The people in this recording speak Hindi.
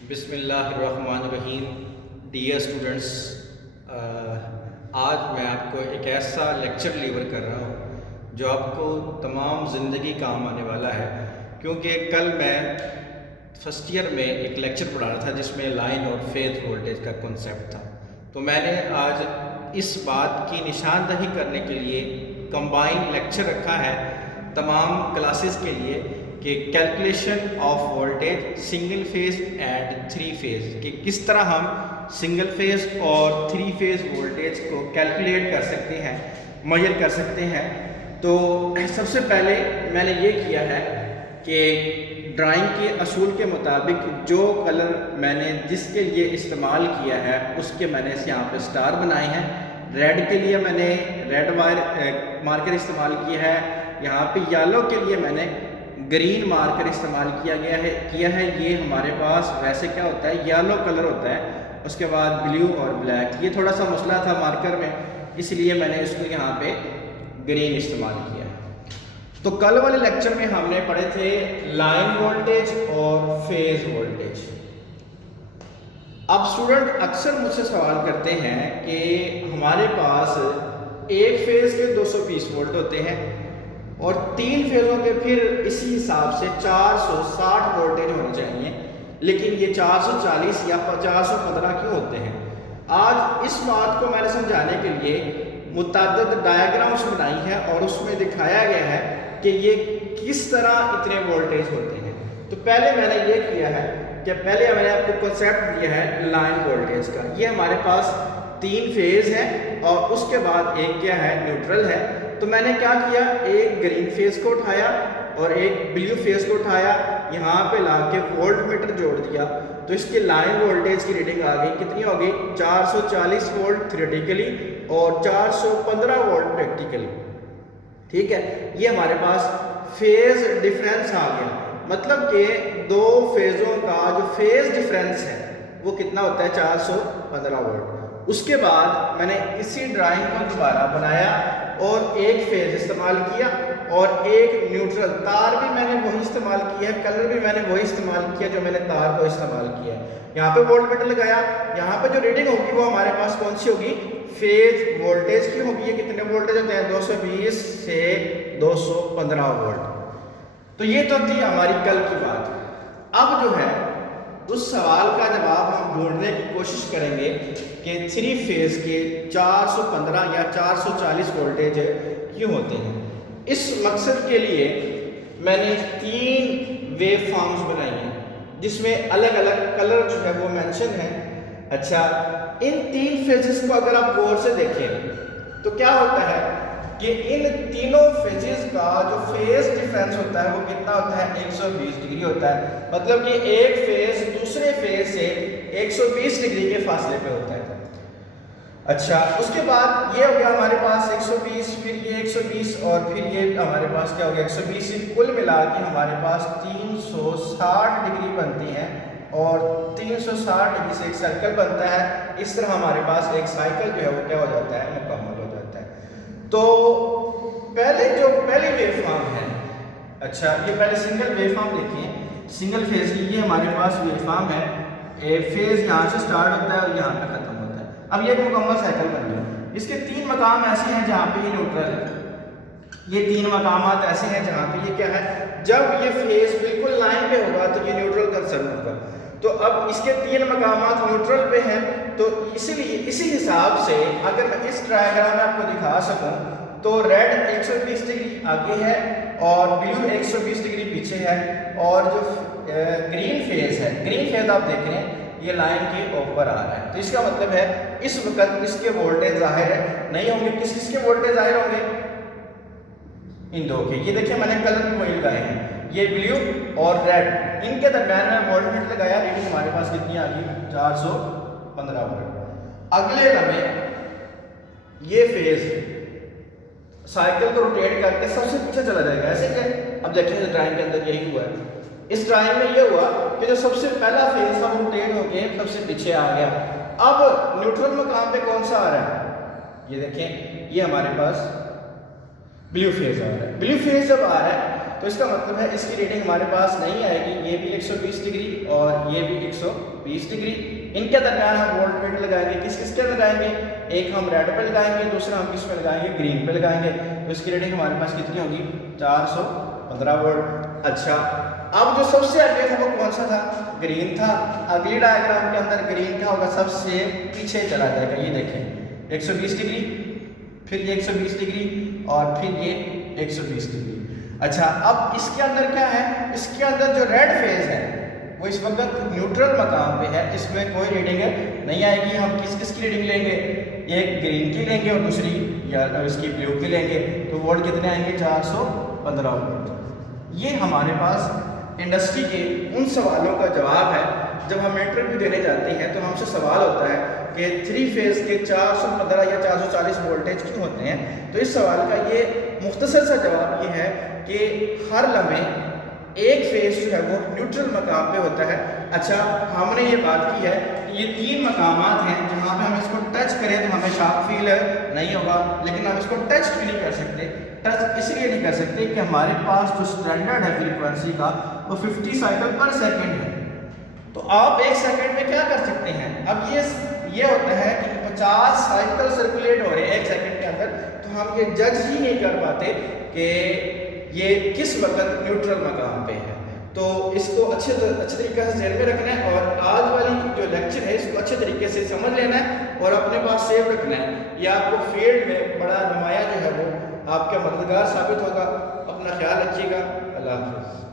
बिस्मिल्लाहिर्रहमानिर्रहीम। डियर स्टूडेंट्स, आज मैं आपको एक ऐसा लेक्चर डिलीवर कर रहा हूँ जो आपको तमाम ज़िंदगी काम आने वाला है। क्योंकि कल मैं फर्स्ट ईयर में एक लेक्चर पढ़ा रहा था जिसमें लाइन और फेज वोल्टेज का कॉन्सेप्ट था। तो मैंने आज इस बात की निशानदही करने के लिए कंबाइन लेक्चर रखा है तमाम क्लासेस के लिए कि calculation of voltage single phase and three phase, कि किस तरह हम सिंगल फेज और थ्री फेज वोल्टेज को कैलकुलेट कर सकते हैं, मेजर कर सकते हैं। तो सबसे पहले मैंने ये किया है कि ड्राइंग के असूल के मुताबिक जो कलर मैंने जिसके लिए इस्तेमाल किया है उसके मैंने यहाँ पे स्टार बनाए हैं। रेड के लिए मैंने रेड वायर मार्कर इस्तेमाल किया है। यहाँ पे येलो के लिए मैंने ग्रीन मार्कर इस्तेमाल किया है। ये हमारे पास वैसे क्या होता है, येलो कलर होता है, उसके बाद ब्लू और ब्लैक। ये थोड़ा सा मसला था मार्कर में, इसलिए मैंने इसको यहाँ पे ग्रीन इस्तेमाल किया है। तो कल वाले लेक्चर में हमने पढ़े थे लाइन वोल्टेज और फेज वोल्टेज। अब स्टूडेंट अक्सर मुझसे सवाल करते हैं कि हमारे पास एक फेज के 220 वोल्ट होते हैं और तीन फेजों के फिर इसी हिसाब से 460 वोल्टेज होने चाहिए, लेकिन ये 440 या 415 क्यों होते हैं। आज इस बात को मैंने समझाने के लिए मुतअद्दिद डायग्राम्स बनाई है और उसमें दिखाया गया है कि ये किस तरह इतने वोल्टेज होते हैं। तो पहले मैंने ये किया है कि पहले मैंने आपको कॉन्सेप्ट दिया है लाइन वोल्टेज का। ये हमारे पास तीन फेज है और उसके बाद एक क्या है, न्यूट्रल है। तो मैंने क्या किया, एक ग्रीन फेज को उठाया और एक ब्लू फेज को उठाया, यहाँ पे लाके वोल्ट मीटर जोड़ दिया। तो इसके लाइन वोल्टेज की रीडिंग आ गई, कितनी हो गई, 440 वोल्ट थ्योरेटिकली और 415 वोल्ट प्रैक्टिकली। ठीक है, ये हमारे पास फेज डिफरेंस आ गया। मतलब कि दो फेजों का जो फेज डिफरेंस है वो कितना होता है, 415 वोल्ट। उसके बाद मैंने इसी ड्राइंग को दोबारा बनाया और एक फेज इस्तेमाल किया और एक न्यूट्रल। तार भी मैंने वही इस्तेमाल किया है, कलर भी मैंने वही इस्तेमाल किया जो मैंने तार को इस्तेमाल किया है। यहाँ पे वोल्ट मीटर लगाया, यहाँ पे जो रीडिंग होगी वो हमारे पास कौन सी होगी, फेज वोल्टेज की होगी। ये कितने वोल्टेज होते हैं, 220 से 215 वोल्ट। तो ये तो थी हमारी कल की बात। अब जो है उस सवाल का जवाब हम ढूंढने की कोशिश करेंगे कि थ्री फेज के 415 या 440 वोल्टेज क्यों होते हैं। इस मकसद के लिए मैंने तीन वेव फॉर्म्स बनाई हैं जिसमें अलग अलग कलर जो है वो मेंशन है। अच्छा, इन तीन फेजेस को अगर आप गौर से देखें तो क्या होता है कि इन तीनों फेजेस का जो फेज डिफरेंस होता है वो कितना होता है, 120 डिग्री होता है। मतलब कि एक फेज दूसरे फेज से 120 डिग्री के फासले पे होता है। अच्छा, उसके बाद ये हो गया हमारे पास 120, फिर ये 120 और फिर ये हमारे पास क्या हो गया 120। कुल मिला के हमारे पास 360 डिग्री बनती है और 360 डिग्री से एक सर्कल बनता है। इस तरह हमारे पास एक साइकिल जो है वो क्या हो जाता है, मुकम्मल हो जाता है। तो पहली वेव फॉर्म है, अच्छा ये पहले सिंगल वेव फॉर्म देखिए, सिंगल फेज की ये हमारे पास वेव फॉर्म है। एक फेज यहाँ से स्टार्ट होता है और यहाँ पे खत्म होता है। अब ये मुकम्मल साइकिल बन गया। इसके तीन मकाम ऐसे हैं जहाँ पे ये न्यूट्रल है। ये तीन मकामात ऐसे हैं जहाँ पे ये क्या है, जब ये फेज बिल्कुल लाइन पे होगा तो ये न्यूट्रल कंसर्न होगा। तो अब इसके तीन मकामात न्यूट्रल पे हैं, तो इसीलिए इसी हिसाब से अगर मैं इस डायग्राम में आपको दिखा सकूं तो रेड 120 डिग्री आगे है और ब्लू 120 डिग्री पीछे है और जो ग्रीन फेज है, ग्रीन फेज आप देख रहे हैं ये लाइन के ऊपर आ रहा है। तो इसका मतलब है इस वक्त इसके वोल्टेज जाहिर है नहीं होंगे। किसके वोल्टेज जाहिर होंगे, इन दो के। ये देखिए मैंने कलर भी वही लगाए हैं, ये ब्लू और रेड, इनके दरम्यान में वोल्ट मीटर लगाया। रीडिंग हमारे पास कितनी आ गई, 415 वोल्ट। अगले लम्हे ये फेज साइकिल को रोटेट करके सबसे पीछे चला जाएगा, ऐसे क्या। अब देखिए ड्राइंग के अंदर यही हुआ है। इस ड्राइंग में ये हुआ कि जो सबसे पहला फेज था वो रोटेट होके सबसे पीछे आ गया। अब न्यूट्रल मकाम पे कौन सा आ रहा है, ये देखें, ये हमारे पास ब्लू फेज आ रहा है। ब्लू फेज जब आ रहा है तो इसका मतलब है इसकी रीडिंग हमारे पास नहीं आएगी। ये भी 120 डिग्री और ये भी 120 डिग्री। इनके दरमियान हम वोल्ट मीटर लगाएंगे, किस किस के लगाएंगे, एक हम रेड पे लगाएंगे, दूसरा हम किस पे लगाएंगे, ग्रीन पे लगाएंगे। तो इसकी रीडिंग हमारे पास कितनी होगी, 415 वोल्ट। अच्छा, अब जो सबसे आगे था वो कौन सा था, ग्रीन था। अगली डायग्राम के अंदर ग्रीन क्या होगा, सबसे पीछे चला जाएगा। ये देखें 120 डिग्री, फिर ये 120 डिग्री और फिर ये 120 डिग्री। अच्छा, अब इसके अंदर क्या है, इसके अंदर जो रेड फेज है वो इस वक्त न्यूट्रल मकाम पे है, इसमें कोई रीडिंग नहीं आएगी। हम किस किस की रीडिंग लेंगे, एक ग्रीन की लेंगे और दूसरी या इसकी ब्लू की लेंगे। तो वोल्ट कितने आएंगे, 415 वोल्ट। ये हमारे पास इंडस्ट्री के उन सवालों का जवाब है। जब हम इंटरव्यू देने जाते हैं तो हमसे सवाल होता है कि 3 फेज़ के 415 या 440 वोल्टेज क्यों होते हैं। तो इस सवाल का ये मुख्तसर सा जवाब ये है कि हर लम्हे एक फेज जो है वो न्यूट्रल मकाम पे होता है। अच्छा, हमने ये बात की है कि ये 3 मकामात हैं जहाँ पे हम इसको टच करें तो हमें शॉक फील नहीं होगा, लेकिन हम इसको टच क्यों नहीं कर सकते। टच इसलिए नहीं कर सकते कि हमारे पास जो स्टैंडर्ड है फ्रीक्वेंसी का वो 50 साइकिल पर सेकेंड है। तो आप 1 सेकेंड में क्या कर सकते हैं, अब ये होता है कि 50 साइकिल सर्कुलेट हो रहे हैं 1 सेकेंड के अंदर, तो हम ये जज ही नहीं कर पाते कि ये किस वक्त न्यूट्रल मकाम पे है। तो इसको अच्छे तरीके से ध्यान में रखना है और आज वाली जो लेक्चर है इसको अच्छे तरीके से समझ लेना है और अपने पास सेव रखना है। ये आपको फील्ड में बड़ा नुमाया जो है वो आपका मददगार साबित होगा। अपना ख्याल रखिएगा। अल्लाह हाफ़िज़।